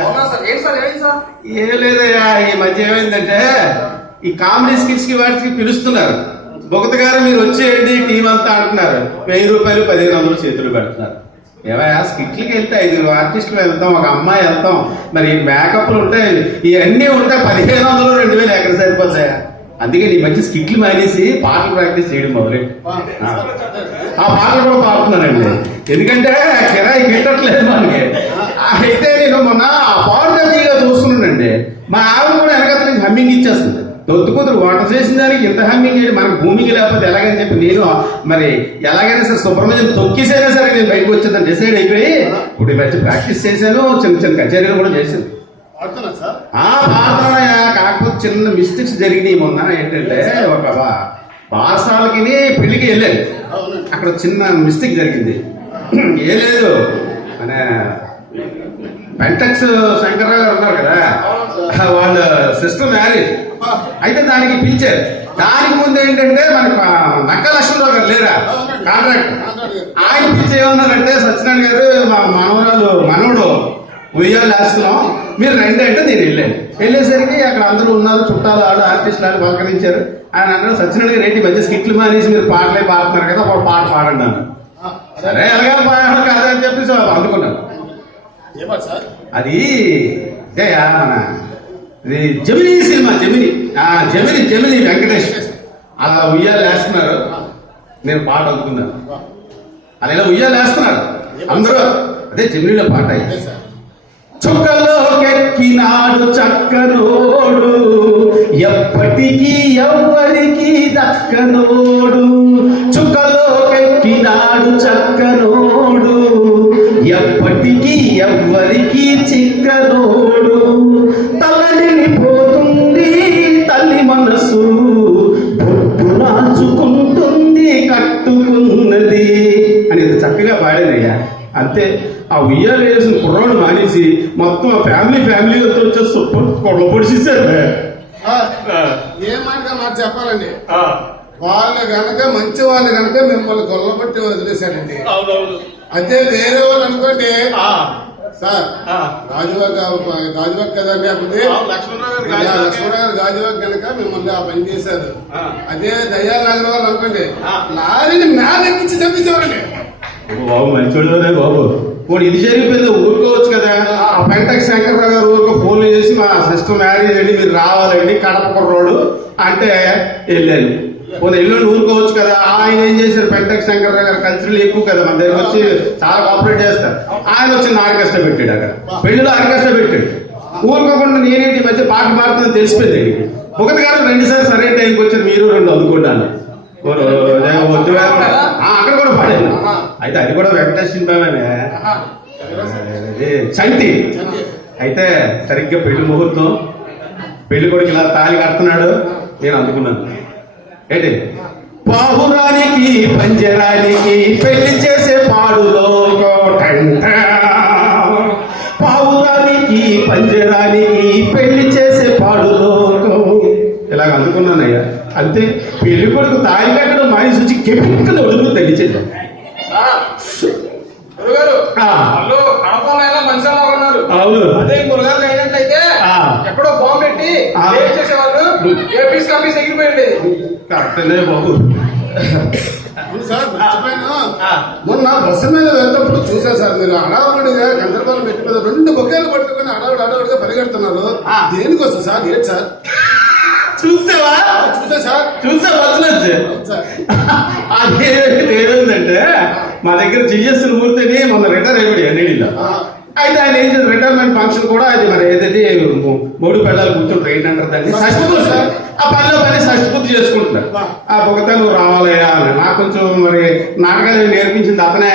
ఏం లేదయ్యా, ఈ మధ్య ఏమైందంటే ఈ కామెడీ స్కిట్స్ కి వాటికి పిలుస్తున్నారు. బొగత గారు మీరు వచ్చేయండి టీం అంతా అంటున్నారు. 1000 రూపాయలు 1500 చేతులు పెడుతున్నారు. ఏవయ్యా, స్కిట్లకి వెళ్తే 5 ఆర్టిస్టులు వెళ్తాం, ఒక అమ్మాయి వెళ్తాం, మరి మేకప్లు ఉంటాయి, ఇవన్నీ ఉంటాయి. 1500 2000 ఎక్కడ సరిపోతాయా? అందుకే నీ మంచి స్కిట్లు మానేసి పాటలు ప్రాక్టీస్ చేయడం మొదలెట్టి ఆ పాటలు కూడా పాడుతున్నానండి. ఎందుకంటే కిరాయి పెట్టట్లేదు మనకి. అయితే నేను మొన్న పాడుగా చూస్తున్నానండి. మా ఆవిడ కూడా వెనకత నుంచి హమ్మింగ్ ఇచ్చేస్తుంది. తొత్తు కూతురు వంట చేసిన దానికి ఇంత హమ్మింగ్ ఏంటి, మనకు భూమికి లేకపోతే ఎలాగని చెప్పి నేను మరి ఎలాగైనా సరే సుబ్రహ్మణ్యం తొక్కిసైనా సరే నేను బయటకు వచ్చేదని డిసైడ్ అయిపోయి ఇప్పుడు వచ్చి ప్రాక్టీస్ చేశాను. చిన్న చిన్న కచేరీలు కూడా చేశాను. పాడుతున్నాయా, కాకపోతే చిన్న మిస్టేక్స్ జరిగినాయి. మొన్న ఏంటంటే ఒక బారసాలకి పెళ్లికి వెళ్ళాను. అక్కడ చిన్న మిస్టేక్ జరిగింది. ఏ లేదు, మన పెంటెక్స్ శంకర్రావు గారు ఉన్నారు కదా, వాళ్ళ సిస్టర్ మ్యారేజ్ అయితే దానికి పిలిచారు. దానికి ముందు ఏంటంటే మనకు నక్క లక్ష్మణరావు గారు లేరా కాంట్రాక్ట్, ఆయన పిలిచి ఏమన్నారంటే సత్యనారాయణ గారు మా మనవడు ఉయ్యాలు వేస్తున్నాం, మీరు రండి అంటే నేను వెళ్ళాను. వెళ్ళేసరికి అక్కడ అందరూ ఉన్నారు, చుట్టాలు ఆడు ఆర్టిస్టులు ఆడు పలకరించారు. ఆయన అన్నారు, సత్యనారాయణ గారు ఏంటి మధ్య స్కిట్లు మానేసి మీరు పాటలే పాడుతున్నారు కదా, ఒక పాట పాడండి అన్నారు. సరే ఎలాగా పాడాలి కాదా అని చెప్పేసి అందుకున్నాను. అది మన ఇది జమినీ సినిమా, జమినీ వెంకటేష్ అలా ఉయ్యాలు వేస్తున్నారు, నేను పాట అందుకున్నాను. అలా ఇలా ఉయ్యాలు వేస్తున్నారు అందరూ, అదే జమినీలో పాట. చుక్కలోకెక్కినాడు చక్కనోడు, ఎప్పటికీ ఎవ్వరికి దక్కనోడు. చుక్కలోకెక్కినాడు చక్కనోడు, ఎప్పటికీ ఎవ్వరికి చిక్కనోడు. తలనిపోతుంది తల్లి మనసు, బొట్టు రాచుకుంటుంది కట్టుకున్నది అని చక్కగా పాడానయ్యా. అంతే, ఆ ఉయ్యాలు వేసిన కుర్రాడు మానేసి మొత్తం ఫ్యామిలీతో వచ్చేసి పొడిచేశారు. ఏం మాట చెప్పాలండి, వాళ్ళు గనక మంచి వాళ్ళు గనక మిమ్మల్ని గొల్లబట్టి వదిలేశారండి. అదే వేరే వాళ్ళు అనుకోండి సార్, గాజువాక్ కదండి అప్పుడు లక్ష్మణరావు గారు గాజువాక్ కనుక మిమ్మల్ని ఆ పని చేశారు. అదే దయాల్ నగర్ వాళ్ళు అనుకోండి లారీని మేలెక్కించి చంపించేవారండి. బాబు మంచోళ్ళే బాబు, ఇప్పుడు ఇది జరిగిపోయింది ఊరుకోవచ్చు కదా. ఆ పెంటెక్స్ శంకర్రావు గారు ఊరుకో ఫోన్లు చేసి మా సిస్టర్ మ్యారేజ్ అండి మీరు రావాలండి కడప కుర్రోడు అంటే వెళ్ళాను. పోనీ ఎల్లుండి ఊరుకోవచ్చు కదా. ఆయన ఏం చేశారు, పెంటెక్స్ శంకర్రావు గారు కల్చరల్ ఎక్కువ కదా, మన దగ్గర వచ్చి చాలా కోఆపరేట్ చేస్తారు. ఆయన వచ్చి ఆర్కెస్ట్రా పెట్టాడు, అక్కడ పెళ్లిలో ఆర్కెస్ట్రా పెట్టాడు. ఊరుకోకుండా నేనేంటి మధ్య పాట పాడుతుందని తెలిసిపోయింది. ఒకటి గారు 2 సార్లు సరైన టైంకి వచ్చారు, మీరు 2 అందుకుంటాను. అక్కడ కూడా పాడాను. అయితే అది కూడా వెంకటేష్ సినిమానే చంటి. అయితే సరిగ్గా పెళ్లి ముహూర్తం, పెళ్లి కొడుకు ఇలా తాళి కడుతున్నాడు, నేను అందుకున్నాను. ఏంటి, పావురానికి పంజరానికి పెళ్లి చేసే పాడులో పావురానికి పంజరానికి పెళ్లి చేసే పాడులో ఇలాగ అందుకున్నానయ్యా. అంతే, పెళ్లి కొడుకు తాయి కట్టడం మానేసి వచ్చి కెమికల్ ఒడుగు తగ్గించేద్దాం. అవును, అదే మురుగారు అయినట్లయితే ఎక్కడో బాంబు పెట్టి చేసేవాళ్ళు ఏపీస్ కాపీస్ ఎగిరిపోయింది. కరెక్టే బాబు. సార్ మొన్న బస్సు మీద వెళ్తేప్పుడు చూసా సార్, మీరు అడావుడిగా గందరగోళం పెట్టి 2 బొకేలు పట్టుకుని అడావుడిగా పరిగెడుతున్నారు. దేనికోసం సార్? ఏంటి సార్? చూసావా? చూసా సార్, చూసా వచ్చినది. అదే ఏమైందంటే మా దగ్గర జిఎస్ మూర్తిని మొన్న రిటైర్ అయిపోయి అన్నిటిలో. అయితే ఆయన ఏం చేసి రిటైర్మెంట్ ఫంక్షన్ కూడా అది మరి ఏదైతే 3 పిల్లలు కూర్చుంటారు ఏంటంటారు దాన్ని షష్ఠపూర్తి సార్. ఆ పనిలో పని షష్ఠపూర్తి చేసుకుంటున్నారు. ఆ బొగత నువ్వు రావాలయ్యా అని నాకు కొంచెం మరి నాటకాలు నేర్పించింది అతనే.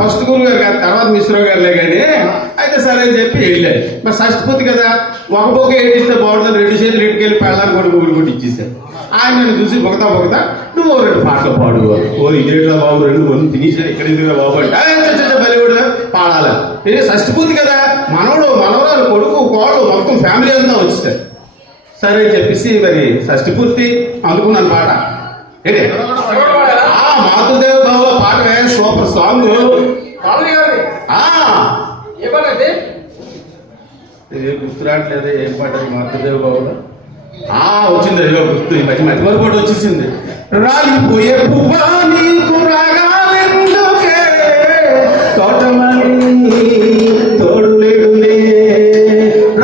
ఫస్ట్ గురువు గారు కాదు, తర్వాత మిశ్రరావు గారులే కానీ. అయితే సరే అని చెప్పి వెళ్ళారు. మరి షష్ఠపూర్తి కదా, ఒక బొక్క ఏడిస్తే బాగుంటుంది, 2 చేతులు ఇటుకెళ్ళి పెళ్ళాన్ని కూడా కూడా ఇచ్చేసారు. ఆయన నన్ను చూసి బొగతా నువ్వు 2 పాటలు పాడు. ఇదేట్రా బాబు, 2 మంది తినేసారు, ఇక్కడ ఎందుకు బాబు అంటే బలి కూడా పాడాలి. షష్ఠపూర్తి కదా, మనవరాలు కొడుకు కోడలు మొత్తం ఫ్యామిలీ అంతా వచ్చేసారు. సరే అని చెప్పేసి మరి షష్ఠపూర్తి అందుకున్నాను పాట. ఏంటి, మాతృదేవ బాబు పాట సూపర్ సాంగ్. ఏ గుర్తు రావట్లేదు ఏం పాట మాతృదేవ బాబు వచ్చింది అయ్యో గుర్తు ఈ మధ్య మధ్య వరకు కూడా వచ్చేసింది. రాలిపోయే పువ్వా నీకు రాగాలెందుకే తోటమని తోడు లేడులే,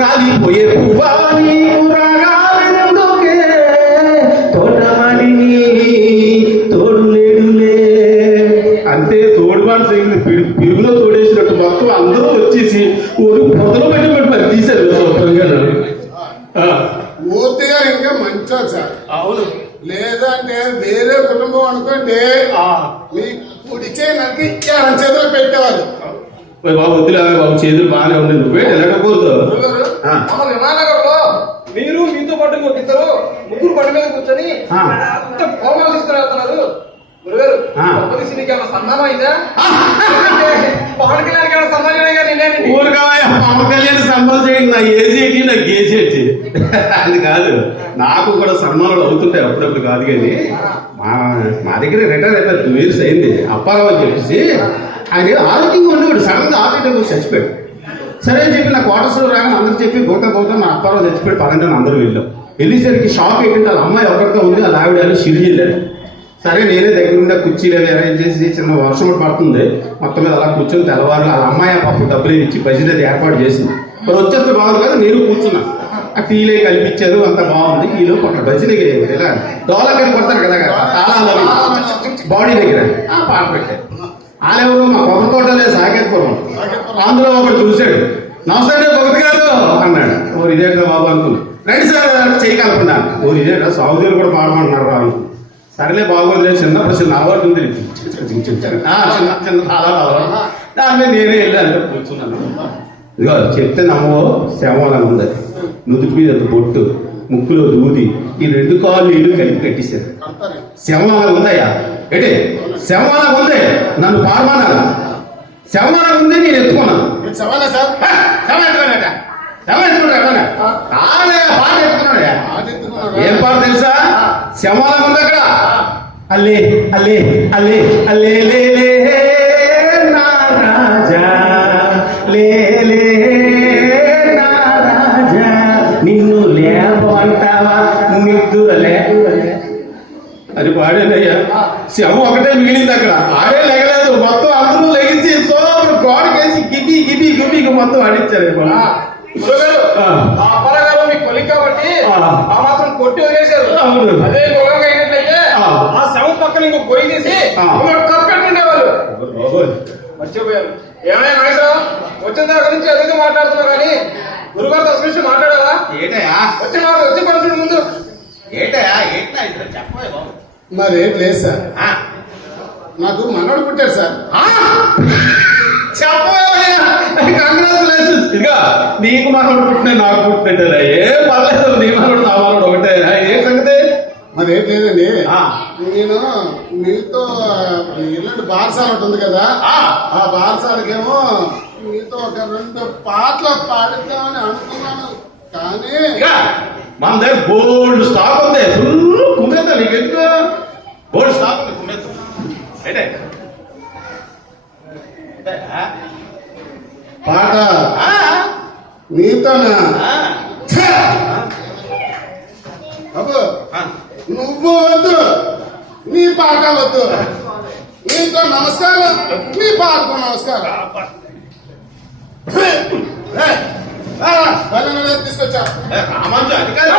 రాలిపోయే పువ్వా నీకు రాగాలెందుకే తోటమని తోడు లేడులే అంటే తోడువాడు చేయింది పిరుగులో తోడేసినట్టు మొత్తం అందరూ వచ్చేసి ఊరు పొదలు పెట్టి మరి తీశారు శుభ్రంగా. మూర్తి గారు ఇంకా మంచోడు సార్. అవును. లేదంటే వేరే కుటుంబం అనుకోండి మీ కుడి చేయడానికి చేతులు పెట్టేవాళ్ళు. బాబు వద్దులే బాబు, చేతులు బాగానే ఉంది, నువ్వే వెళ్ళకపోతు. విమానగర్లో మీరు మీతో పాటు ఇద్దరు ముగ్గురు బండి మీద కూర్చొని హోమాలు తీసుకుని వెళ్తున్నారు. గురుగారు నీకు ఏమైనా సన్మానం అయిందా? పవన్ కళ్యాణ్ ఏమైనా సన్మానం నేనేనండి. ఊరుగా పవన్ కళ్యాణ్ సన్మానం చేయండి, నా ఏజ్ ఏంటి నా గేజ్ ఏంటి అది కాదు. నాకు కూడా సన్మానాలు అవుతుంటాయి అప్పుడప్పుడు కాదు. కానీ మా దగ్గర రిటైర్ అయిపోయి 2 years అయింది. అప్పారావు అని చెప్పేసి ఆయన ఆరోగ్యంగా ఉండేవాడు, సడన్ గా హాస్పిటల్ చచ్చిపోయాడు. సరే అని చెప్పి నా క్వార్టర్స్ లో రాగానే అందరూ చెప్పి పోతా మా అప్పారావు చచ్చిపోయాడు పదండి అందరూ వెళ్ళేసరికి షాక్ ఏంటంటే వాళ్ళ అమ్మాయి ఒకరితో ఉంది, వాళ్ళ ఆవిడ షిరిడి వెళ్ళారు. సరే నేనే దగ్గరుండే కుర్చీలు అరేంజ్ చేసి చిన్న వర్షం పడుతుంది మొత్తం మీద అలా కూర్చొని తెల్లవారు వాళ్ళ అమ్మాయి పాపం డబ్బులు ఇచ్చి భజన ఏర్పాటు చేసింది. మరి వచ్చేస్తే బాగుంది కదా, నేను కూర్చున్నా. ఆ టీలే కల్పించారు, అంత బాగుంది. ఈలో ఒక భజన ఇలా డోలకని కొడతారు కదా తాళాలు బాడీ దగ్గర పాట పెట్టారు. వాళ్ళెవరు మా కొబ్బరి తోటలే సాకేతపురం. అందులో ఒకటి చూశాడు, నమస్తే భక్తి గారు అన్నాడు. ఓ ఇదేంటో బాబు అనుకున్నాను. రండి సార్ చేయగలుగుతున్నాను. ఓ ఇదేంటో సాగుదీరు కూడా పాడమంటున్నారు రా అనుకున్నాను. సరేలే బాగోదులే, చిన్నప్పుడు చిన్న అలవాటు ఉంది, చిన్న తాళాలు దాని మీద నేనే వెళ్ళి అంతా కూర్చున్నాను. ఇదిగో చెప్తే నమ్మో శవమూలంగా ఉంది. నుదుటి మీద బొట్టు, ముక్కులో దూది, ఈ 2 కాళ్ళు నీళ్లు కలిపి కట్టేశారు. శవమూలంగా ఉందయ్యా ఏంటి? శవమూలంగా ఉంది, నన్ను పాడమన్నారు. శవమూలంగా ఉంది, నేను ఎత్తుకున్నాను. సవాలా సార్? పాట ఎత్తుకున్నాడా? ఏం పాట తెలుసా? శవమూలంగా ఉంది అక్కడ. అల్లే అల్లే అల్లే అల్లే లే నా రాజా లే నా రాజా నిన్ను లేపమంటావా నిద్దుర అది పాడేనయ్యా. శవం ఒకటే మిగిలింది అక్కడ, ఆడే లేగలేదు. మొత్తం అందరూ లెగించి గోడకేసి గిబి గిబి గిబి మొత్తం ఆడించారు. అప్పారావు మీకు కొలిక్ కాబట్టి ఆ మాత్రం కొట్టి వదిలేశారు. అదే గొడవగా అయినట్లయితే ఆ శవం పక్కన ఇంకో పొయ్యి తీసి కప్పెట్టుండేవాళ్ళు. మర్చిపోయారు. ఏమైనా నాగేశ్వరరావు వచ్చిన దాకా నుంచి అదిగా మాట్లాడుతున్నావు కానీ గురుగారు అసలు విషయం మాట్లాడాలా? ఏటయా వచ్చిన వాళ్ళు వచ్చి పంపించడం ముందు ఏటయా ఏంటా చెప్పలే బాబు. మరి ఏం లేదు సార్, నాకు మనోడు పుట్టాడు సార్. కంగ్రాచులేషన్స్. ఇక నీకు మనోడు పుట్టిన నాకు పుట్టినట్టే, ఏ పర్లేదు. నీ మనోడు నా మనోడు ఒకటే. ఏ సంగతి? మరి ఏం లేదండి, నేను మీతో ఇల్లంటి బారసాల ఒకటి ఉంది కదా, ఆ బారసాలకేమో మీతో ఒక 2 పాటలు పాడుతామని అనుకున్నాను. కానీ మన దగ్గర బోల్డ్ స్టాక్ ఉంది, ఫుల్ కుమ్మేద్దా. నీకు ఎందుకు బోల్డ్ స్టాక్ ఉంది, కుమ్మేద్దాం. పాట నీతోనా? బాబు నువ్వు వద్దు, నీ పాట వద్దు. నీతో నమస్కారం, నీ పాటకు నమస్కారం. తీసుకొచ్చా అది కాదు